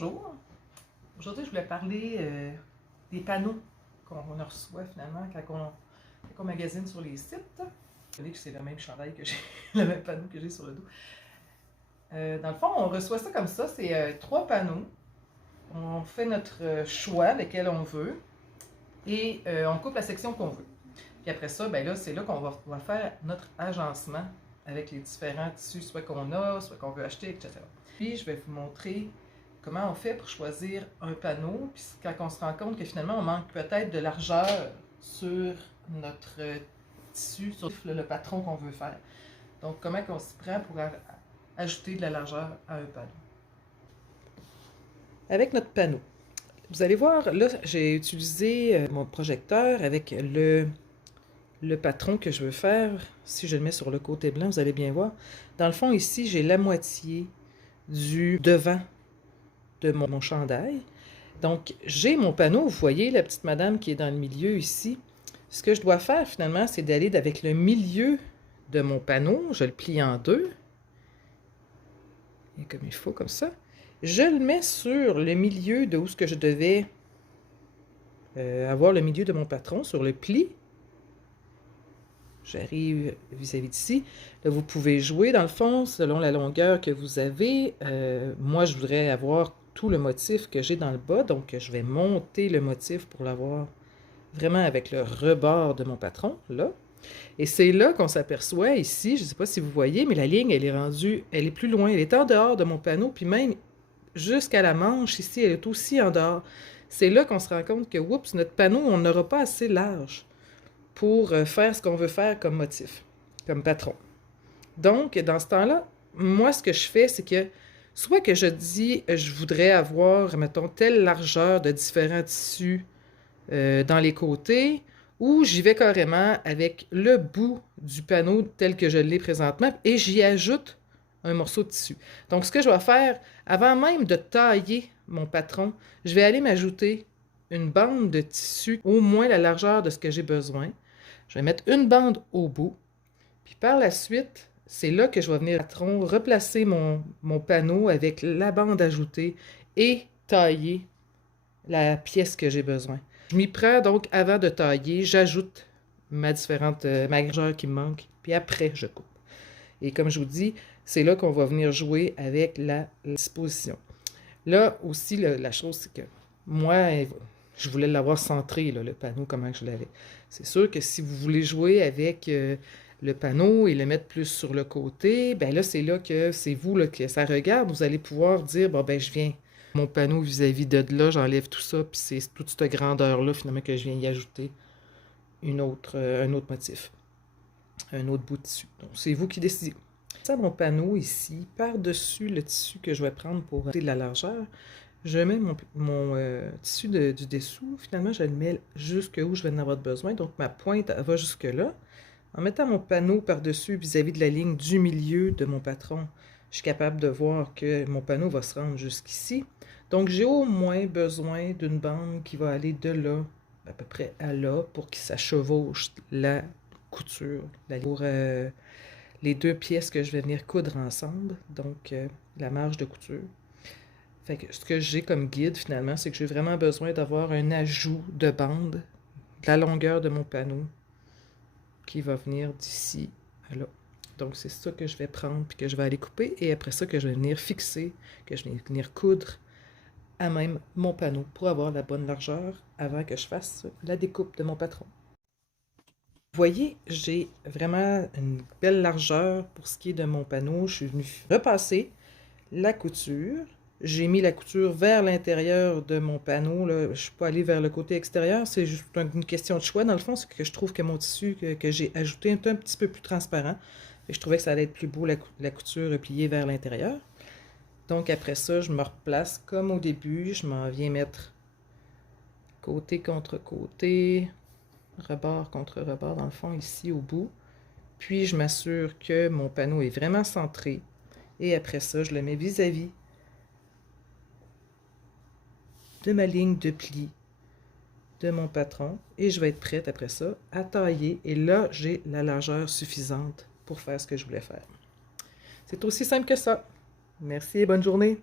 Bonjour. Aujourd'hui, je voulais parler des panneaux qu'on reçoit finalement quand on magasine sur les sites. Vous savez que c'est le même chandail que j'ai, le même panneau que j'ai sur le dos. Dans le fond, on reçoit ça comme ça. C'est 3 panneaux. On fait notre choix, lequel on veut, et on coupe la section qu'on veut. Puis après ça, ben là, c'est là qu'on va faire notre agencement avec les différents tissus, soit qu'on a, soit qu'on veut acheter, etc. Puis je vais vous montrer comment on fait pour choisir un panneau, puis quand on se rend compte que finalement on manque peut-être de largeur sur notre tissu, sur le patron qu'on veut faire. Donc comment on s'y prend pour ajouter de la largeur à un panneau. Avec notre panneau, vous allez voir, là j'ai utilisé mon projecteur avec le patron que je veux faire. Si je le mets sur le côté blanc, vous allez bien voir. Dans le fond, ici, j'ai la moitié du devant de mon chandail. Donc, j'ai mon panneau. Vous voyez la petite madame qui est dans le milieu ici. Ce que je dois faire, finalement, c'est d'aller avec le milieu de mon panneau. Je le plie en deux. Et comme il faut, comme ça. Je le mets sur le milieu de où ce que je devais avoir le milieu de mon patron, sur le pli. J'arrive vis-à-vis d'ici. Là, vous pouvez jouer, dans le fond, selon la longueur que vous avez. Moi, je voudrais avoir tout le motif que j'ai dans le bas, donc je vais monter le motif pour l'avoir vraiment avec le rebord de mon patron, là. Et c'est là qu'on s'aperçoit, ici, je ne sais pas si vous voyez, mais la ligne, elle est rendue, elle est plus loin. Elle est en dehors de mon panneau, puis même jusqu'à la manche, ici, elle est aussi en dehors. C'est là qu'on se rend compte que, oups, notre panneau, on n'aura pas assez large pour faire ce qu'on veut faire comme motif, comme patron. Donc, dans ce temps-là, moi, ce que je fais, c'est que soit que je dis, je voudrais avoir, mettons, telle largeur de différents tissus dans les côtés, ou j'y vais carrément avec le bout du panneau tel que je l'ai présentement, et j'y ajoute un morceau de tissu. Donc, ce que je vais faire, avant même de tailler mon patron, je vais aller m'ajouter une bande de tissu, au moins la largeur de ce que j'ai besoin. Je vais mettre une bande au bout. Puis par la suite, c'est là que je vais venir replacer mon panneau avec la bande ajoutée et tailler la pièce que j'ai besoin. Je m'y prends donc avant de tailler, j'ajoute ma largeur qui me manque, puis après je coupe. Et comme je vous dis, c'est là qu'on va venir jouer avec la disposition. Là aussi, la chose, c'est que moi, je voulais l'avoir centré, là, le panneau, comment je l'avais. C'est sûr que si vous voulez jouer avec le panneau et le mettre plus sur le côté, bien là, c'est là que c'est vous là, que ça regarde. Vous allez pouvoir dire, bon, ben je viens, mon panneau vis-à-vis de là, j'enlève tout ça, puis c'est toute cette grandeur-là, finalement, que je viens y ajouter un autre motif, un autre bout de tissu. Donc, c'est vous qui décidez. Ça, mon panneau ici, par-dessus le tissu que je vais prendre pour ajouter de la largeur, je mets mon tissu du dessous. Finalement, je le mets jusque où je vais en avoir besoin. Donc, ma pointe va jusque-là. En mettant mon panneau par-dessus vis-à-vis de la ligne du milieu de mon patron, je suis capable de voir que mon panneau va se rendre jusqu'ici. Donc, j'ai au moins besoin d'une bande qui va aller de là, à peu près à là, pour que ça chevauche la couture. Pour les deux pièces que je vais venir coudre ensemble, donc la marge de couture. Fait que ce que j'ai comme guide, finalement, c'est que j'ai vraiment besoin d'avoir un ajout de bande, de la longueur de mon panneau, qui va venir d'ici à là. Donc, c'est ça que je vais prendre, puis que je vais aller couper, et après ça, que je vais venir fixer, que je vais venir coudre à même mon panneau, pour avoir la bonne largeur, avant que je fasse la découpe de mon patron. Vous voyez, j'ai vraiment une belle largeur pour ce qui est de mon panneau. Je suis venue repasser la couture. J'ai mis la couture vers l'intérieur de mon panneau. Là. Je ne suis pas allée vers le côté extérieur. C'est juste une question de choix. Dans le fond, c'est que je trouve que mon tissu que j'ai ajouté est un petit peu plus transparent. Et je trouvais que ça allait être plus beau, la couture pliée vers l'intérieur. Donc après ça, je me replace comme au début. Je m'en viens mettre côté contre côté, rebord contre rebord, dans le fond, ici au bout. Puis, je m'assure que mon panneau est vraiment centré. Et après ça, je le mets vis-à-vis de ma ligne de pli de mon patron. Et je vais être prête après ça à tailler. Et là, j'ai la largeur suffisante pour faire ce que je voulais faire. C'est aussi simple que ça. Merci et bonne journée.